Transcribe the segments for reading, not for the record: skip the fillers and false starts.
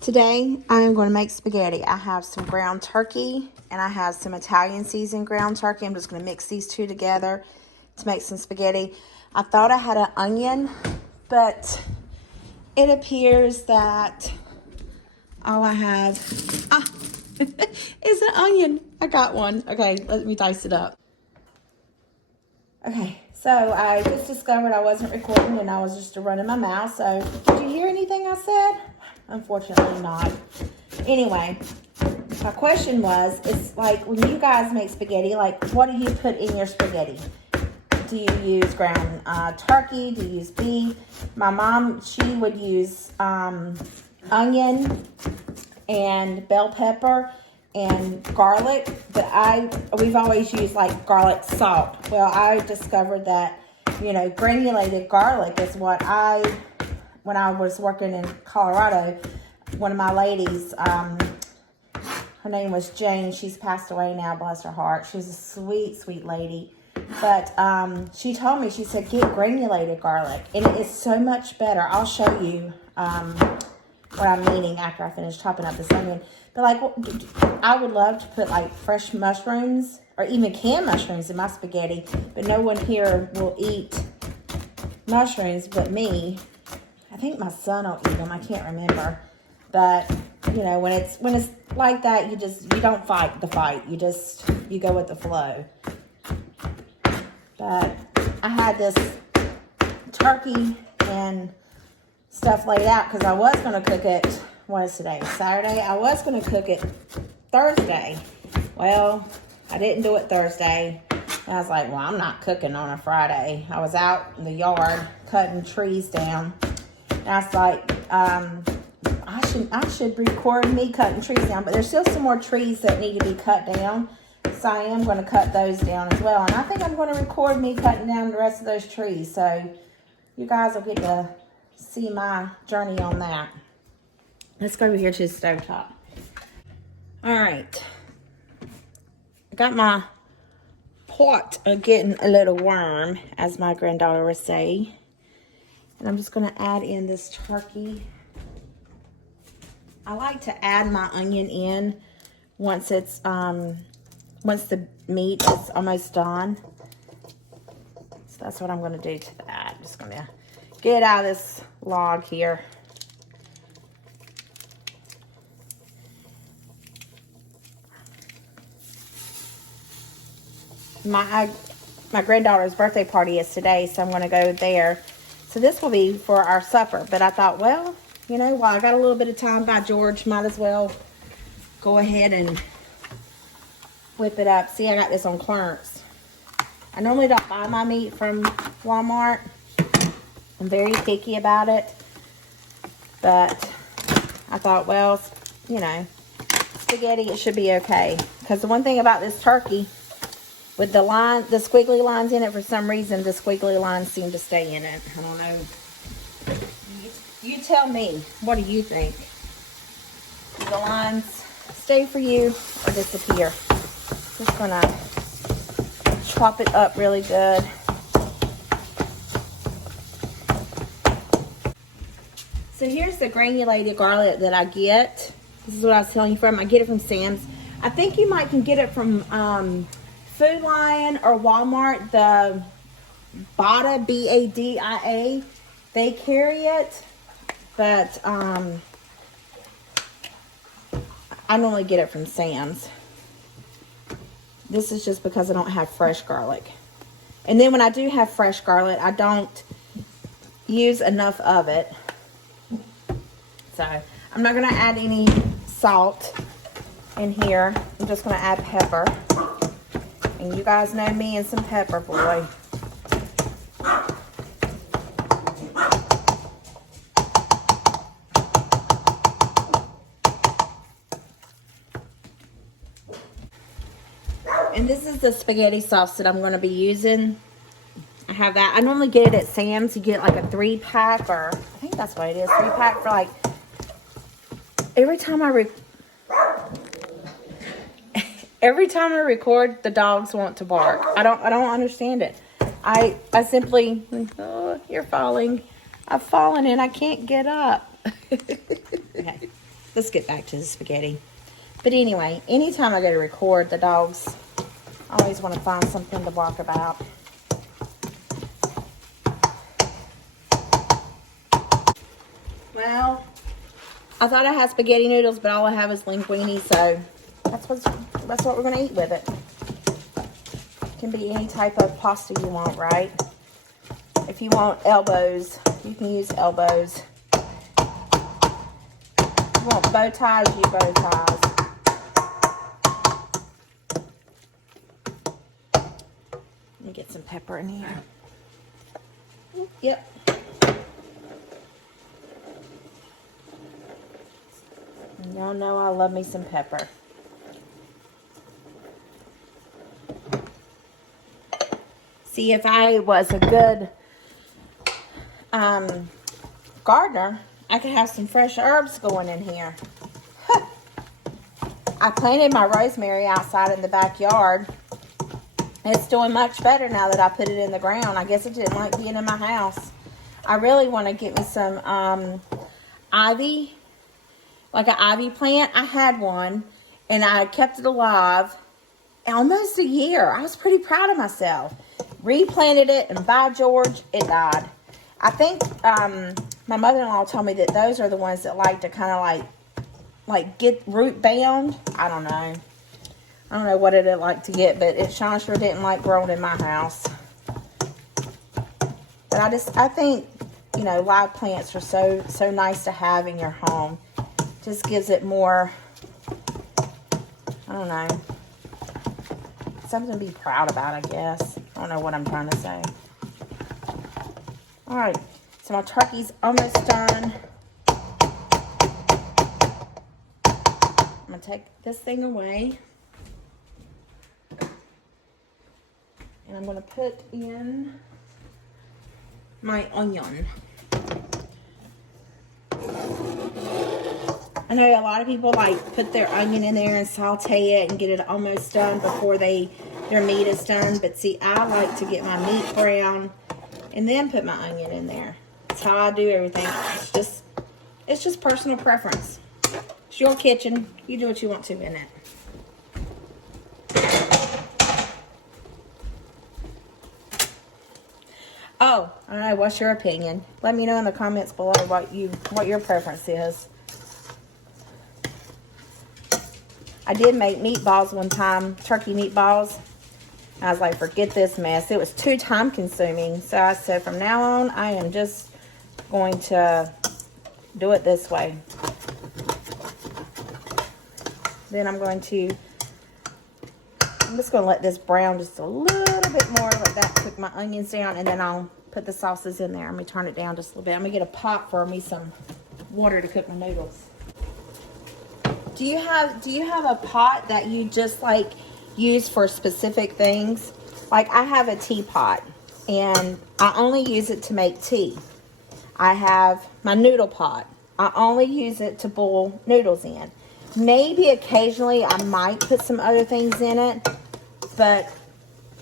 Today, I am going to make spaghetti. I have some ground turkey and I have some Italian seasoned ground turkey. I'm just going to mix these two together to make some spaghetti. I thought I had an onion, but it appears that all I have is an onion. I got one. Okay, let me dice it up. Okay, so I just discovered I wasn't recording and I was just running my mouth. So, did you hear anything I said? Unfortunately not. Anyway, my question was, it's like when you guys make spaghetti, like what do you put in your spaghetti? Do you use ground turkey? Do you use beef? My mom, she would use onion and bell pepper and garlic, but we've always used like garlic salt. Well, I discovered that, granulated garlic is what when I was working in Colorado, one of my ladies, her name was Jane. She's passed away now, bless her heart. She was a sweet, sweet lady. But she told me, she said, get granulated garlic. And it is so much better. I'll show you what I'm meaning after I finish chopping up this onion. But like, I would love to put like fresh mushrooms or even canned mushrooms in my spaghetti. But no one here will eat mushrooms but me. I think my son will eat them. I can't remember. But, when it's like that, you don't fight the fight. You go with the flow. But I had this turkey and stuff laid out because I was going to cook it. What is today? Saturday. I was going to cook it Thursday. Well, I didn't do it Thursday. And I was like, well, I'm not cooking on a Friday. I was out in the yard cutting trees down. And I was like, I should record me cutting trees down. But there's still some more trees that need to be cut down. So I am going to cut those down as well. And I think I'm going to record me cutting down the rest of those trees. So you guys will get to see my journey on that. Let's go over here to the stovetop. All right. I got my pot getting a little warm, as my granddaughter would say. And I'm just going to add in this turkey. I like to add my onion in once it's once the meat is almost done. So that's what I'm going to do to that. I'm just going to get it out of this log here. My granddaughter's birthday party is today, so I'm going to go there. So this will be for our supper. But I thought, well, while I got a little bit of time by George, might as well go ahead and whip it up. See, I got this on clearance. I normally don't buy my meat from Walmart. I'm very picky about it. But I thought, well, spaghetti, it should be okay. Because the one thing about this turkey, with the squiggly lines in it, for some reason, the squiggly lines seem to stay in it. I don't know. You tell me. What do you think? Do the lines stay for you or disappear? Just gonna chop it up really good. So here's the granulated garlic that I get. This is what I was telling you from. I get it from Sam's. I think you might can get it from Food Lion or Walmart. The Bada, B-A-D-I-A. They carry it. But I normally get it from Sam's. This is just because I don't have fresh garlic. And then when I do have fresh garlic, I don't use enough of it. So I'm not going to add any salt in here. I'm just going to add pepper. And you guys know me and some pepper, boy. And this is the spaghetti sauce that I'm going to be using. I have that. I normally get it at Sam's. You get like a 3-pack, or I think that's what it is. 3-pack for like, every time I record, the dogs want to bark. I don't understand it. I simply, oh, you're falling. I've fallen and I can't get up. Okay. let's get back to the spaghetti. But anyway, anytime I go to record, the dogs always want to find something to bark about. Well, I thought I had spaghetti noodles, but all I have is linguine, so that's what we're gonna eat with it. Can be any type of pasta you want, right? If you want elbows, you can use elbows. If you want bow ties, use bow ties. Let me get some pepper in here. Yep. Y'all know I love me some pepper. See, if I was a good gardener, I could have some fresh herbs going in here. I planted my rosemary outside in the backyard. It's doing much better now that I put it in the ground. I guess it didn't like being in my house. I really want to get me some ivy, like an ivy plant. I had one, and I kept it alive almost a year. I was pretty proud of myself. Replanted it, and by George, it died. I think my mother-in-law told me that those are the ones that like to kind of like get root bound. I don't know. I don't know what it'd like to get, but it sure didn't like growing in my house. But I think, you know, live plants are so nice to have in your home. Just gives it more, I don't know, something to be proud about, I guess. I don't know what I'm trying to say. All right, so my turkey's almost done. I'm gonna take this thing away. And I'm gonna put in my onion. I know a lot of people like put their onion in there and saute it and get it almost done before their meat is done. But see, I like to get my meat brown and then put my onion in there. That's how I do everything. It's just personal preference. It's your kitchen. You do what you want to in it. Oh, all right. What's your opinion? Let me know in the comments below what your preference is. I did make meatballs one time, turkey meatballs. I was like, forget this mess. It was too time consuming. So I said, from now on, I am just going to do it this way. Then I'm just going to let this brown just a little bit more. Let that cook my onions down, and then I'll put the sauces in there. I'm going to turn it down just a little bit. I'm going to get a pot for me some water to cook my noodles. Do you have a pot that you just like use for specific things? Like I have a teapot, and I only use it to make tea. I have my noodle pot. I only use it to boil noodles in. Maybe occasionally I might put some other things in it, but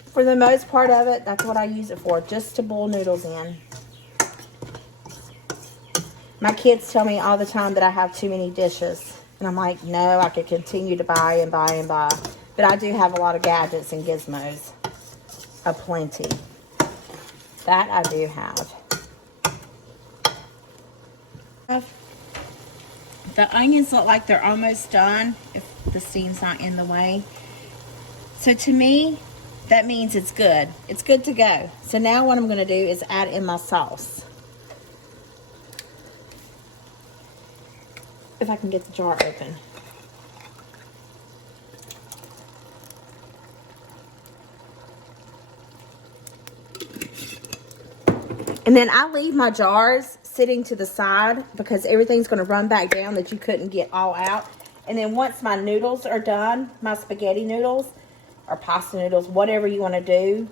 for the most part of it, that's what I use it for, just to boil noodles in. My kids tell me all the time that I have too many dishes. And I'm like, no, I could continue to buy and buy and buy. But I do have a lot of gadgets and gizmos. Aplenty. That I do have. The onions look like they're almost done, if the steam's not in the way. So to me, that means it's good. It's good to go. So now what I'm going to do is add in my sauce. If I can get the jar open. And then I leave my jars sitting to the side because everything's going to run back down that you couldn't get all out. And then once my noodles are done, my spaghetti noodles or pasta noodles, whatever you want to do,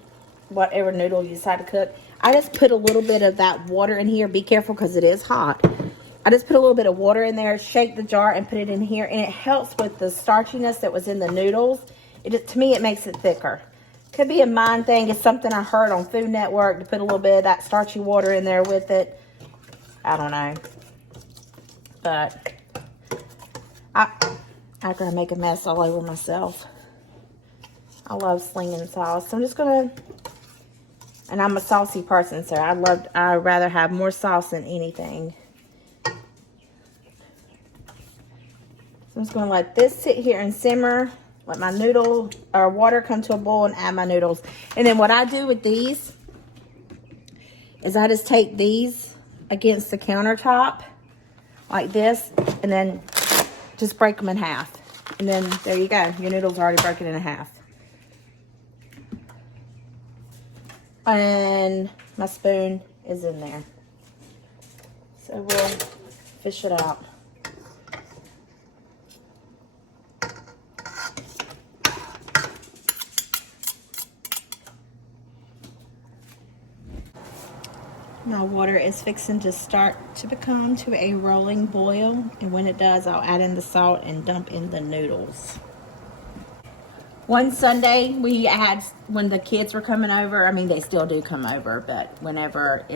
whatever noodle you decide to cook, I just put a little bit of that water in here. Be careful because it is hot. I just put a little bit of water in there, shake the jar, and put it in here. And it helps with the starchiness that was in the noodles. To me, it makes it thicker. Could be a mind thing. It's something I heard on Food Network to put a little bit of that starchy water in there with it. I don't know. But I'm gonna make a mess all over myself. I love slinging sauce. So I'm just gonna, and I'm a saucy person, so I'd rather have more sauce than anything. So I'm just gonna let this sit here and simmer. Let my noodle or water come to a boil and add my noodles. And then what I do with these is I just take these against the countertop like this and then just break them in half. And then there you go. Your noodles are already broken in half. And my spoon is in there. So we'll fish it out. My water is fixing to start to become to a rolling boil, and when it does, I'll add in the salt and dump in the noodles. One Sunday we had, when the kids were coming over, I mean they still do come over, but whenever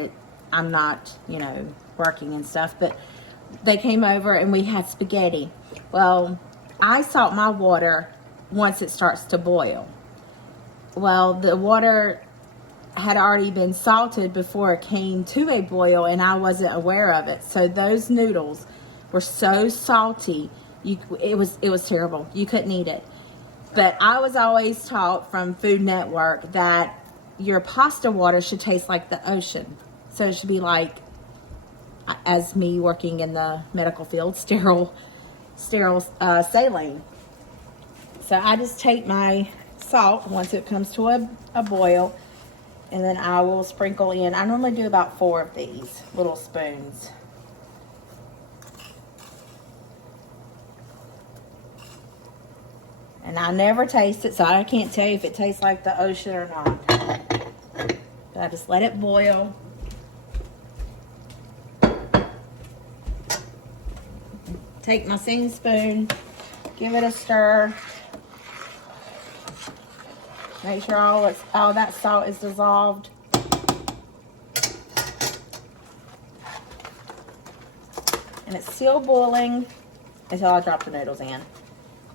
I'm not, you know, working and stuff, but they came over and we had spaghetti. Well, I salt my water once it starts to boil. Well, the water had already been salted before it came to a boil, and I wasn't aware of it. So those noodles were so salty, it was terrible. You couldn't eat it. But I was always taught from Food Network that your pasta water should taste like the ocean. So it should be like, as me working in the medical field, sterile saline. So I just take my salt once it comes to a boil, and then I will sprinkle in. I normally do about 4 of these little spoons. And I never taste it, so I can't tell you if it tastes like the ocean or not. But I just let it boil. Take my singing spoon, give it a stir. Make sure all that salt is dissolved. And it's still boiling until I drop the noodles in.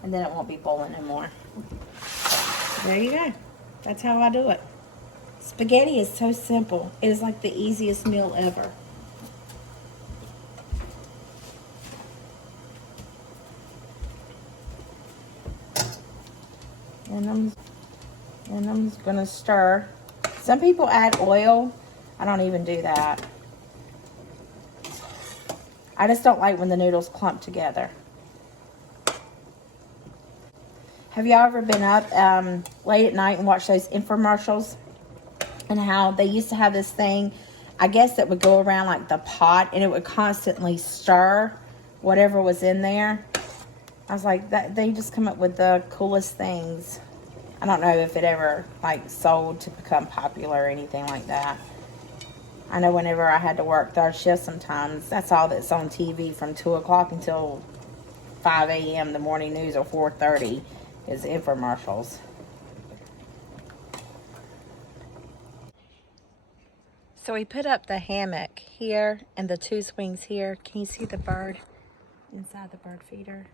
And then it won't be boiling anymore. There you go. That's how I do it. Spaghetti is so simple. It is like the easiest meal ever. And I'm just gonna stir. Some people add oil. I don't even do that. I just don't like when the noodles clump together. Have you ever been up late at night and watched those infomercials? And how they used to have this thing, I guess, that would go around like the pot, and it would constantly stir whatever was in there. I was like, they just come up with the coolest things. I don't know if it ever like sold to become popular or anything like that. I know whenever I had to work third shift sometimes, that's all that's on TV from 2 o'clock until 5 a.m. the morning news, or 4:30 is infomercials. So we put up the hammock here and the 2 swings here. Can you see the bird inside the bird feeder?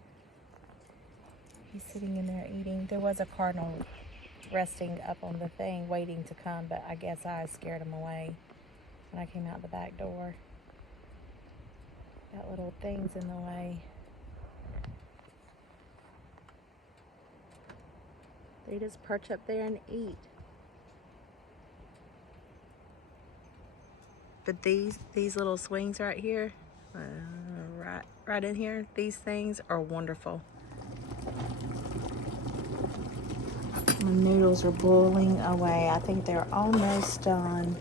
He's sitting in there eating. There was a cardinal resting up on the thing waiting to come, but I guess I scared him away when I came out the back door. That little thing's in the way. They just perch up there and eat. But these little swings right here, right in here, these things are wonderful. My noodles are boiling away. I think they're almost done.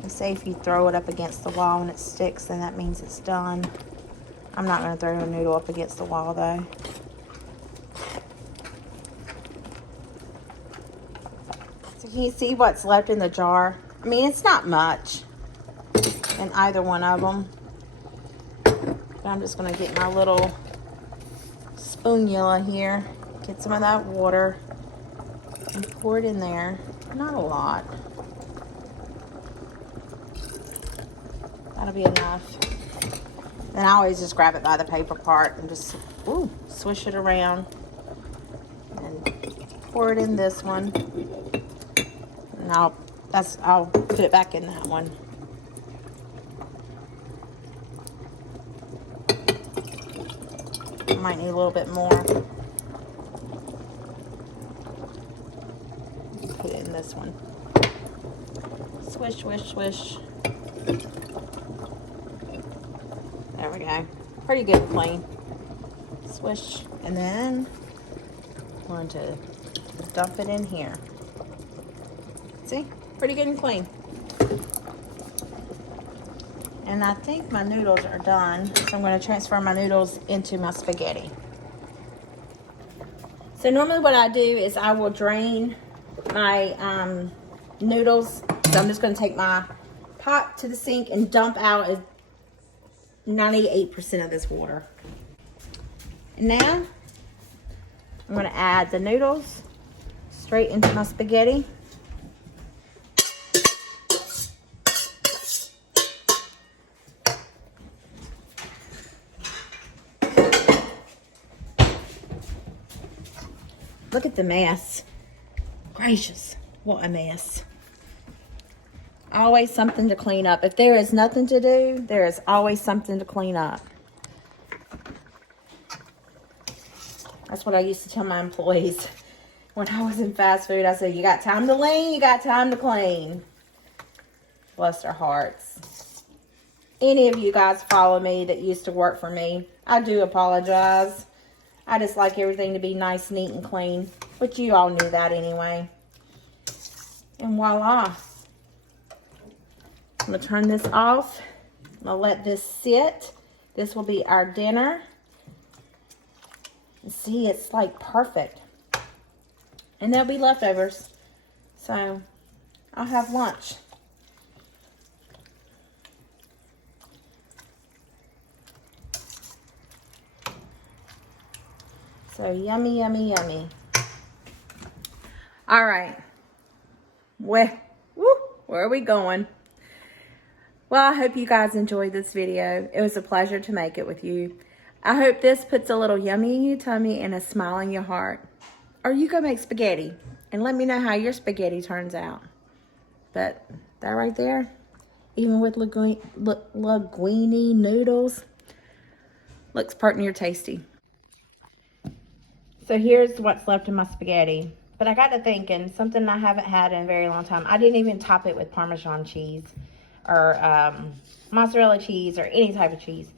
They say if you throw it up against the wall and it sticks, then that means it's done. I'm not going to throw a noodle up against the wall though. So can you see what's left in the jar? I mean, it's not much in either one of them. But I'm just going to get my little spoonula here, get some of that water, and pour it in there. Not a lot. That'll be enough. And I always just grab it by the paper part and just swish it around and pour it in this one. And I'll put it back in that one. I might need a little bit more. Put it in this one. Swish, swish, swish. There we go. Pretty good and clean. Swish. And then I'm going to dump it in here. See? Pretty good and clean. And I think my noodles are done. So I'm going to transfer my noodles into my spaghetti. So normally what I do is I will drain my noodles. So I'm just going to take my pot to the sink and dump out 98% of this water. And now I'm going to add the noodles straight into my spaghetti. Look at the mess. Gracious, what a mess. Always something to clean up. If there is nothing to do, there is always something to clean up. That's what I used to tell my employees when I was in fast food. I said, you got time to lean, you got time to clean. Bless their hearts. Any of you guys follow me that used to work for me, I do apologize. I just like everything to be nice, neat, and clean. But you all knew that anyway. And voila. I'm going to turn this off. I'm going to let this sit. This will be our dinner. And see, it's like perfect. And there'll be leftovers. So, I'll have lunch. So, yummy, yummy, yummy. All right. Where are we going? Well, I hope you guys enjoyed this video. It was a pleasure to make it with you. I hope this puts a little yummy in your tummy and a smile in your heart. Or you go make spaghetti and let me know how your spaghetti turns out. But that right there, even with linguine noodles, looks pretty near tasty. So here's what's left of my spaghetti. But I got to thinking, something I haven't had in a very long time. I didn't even top it with Parmesan cheese or mozzarella cheese or any type of cheese.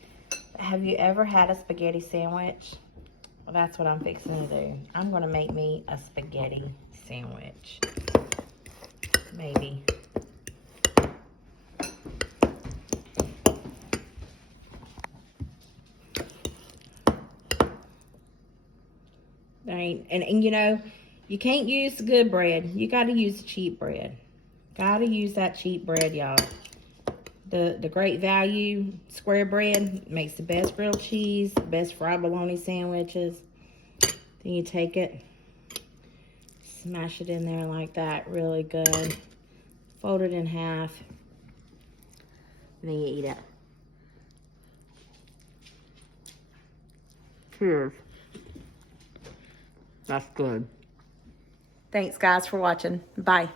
Have you ever had a spaghetti sandwich? Well, that's what I'm fixing to do. I'm going to make me a spaghetti sandwich. Maybe. And you know, you can't use the good bread. You got to use the cheap bread. Got to use that cheap bread, y'all. The Great Value square bread makes the best grilled cheese, the best fried bologna sandwiches. Then you take it, smash it in there like that, really good. Fold it in half, and then you eat it. Cheers. That's good. Thanks, guys, for watching. Bye.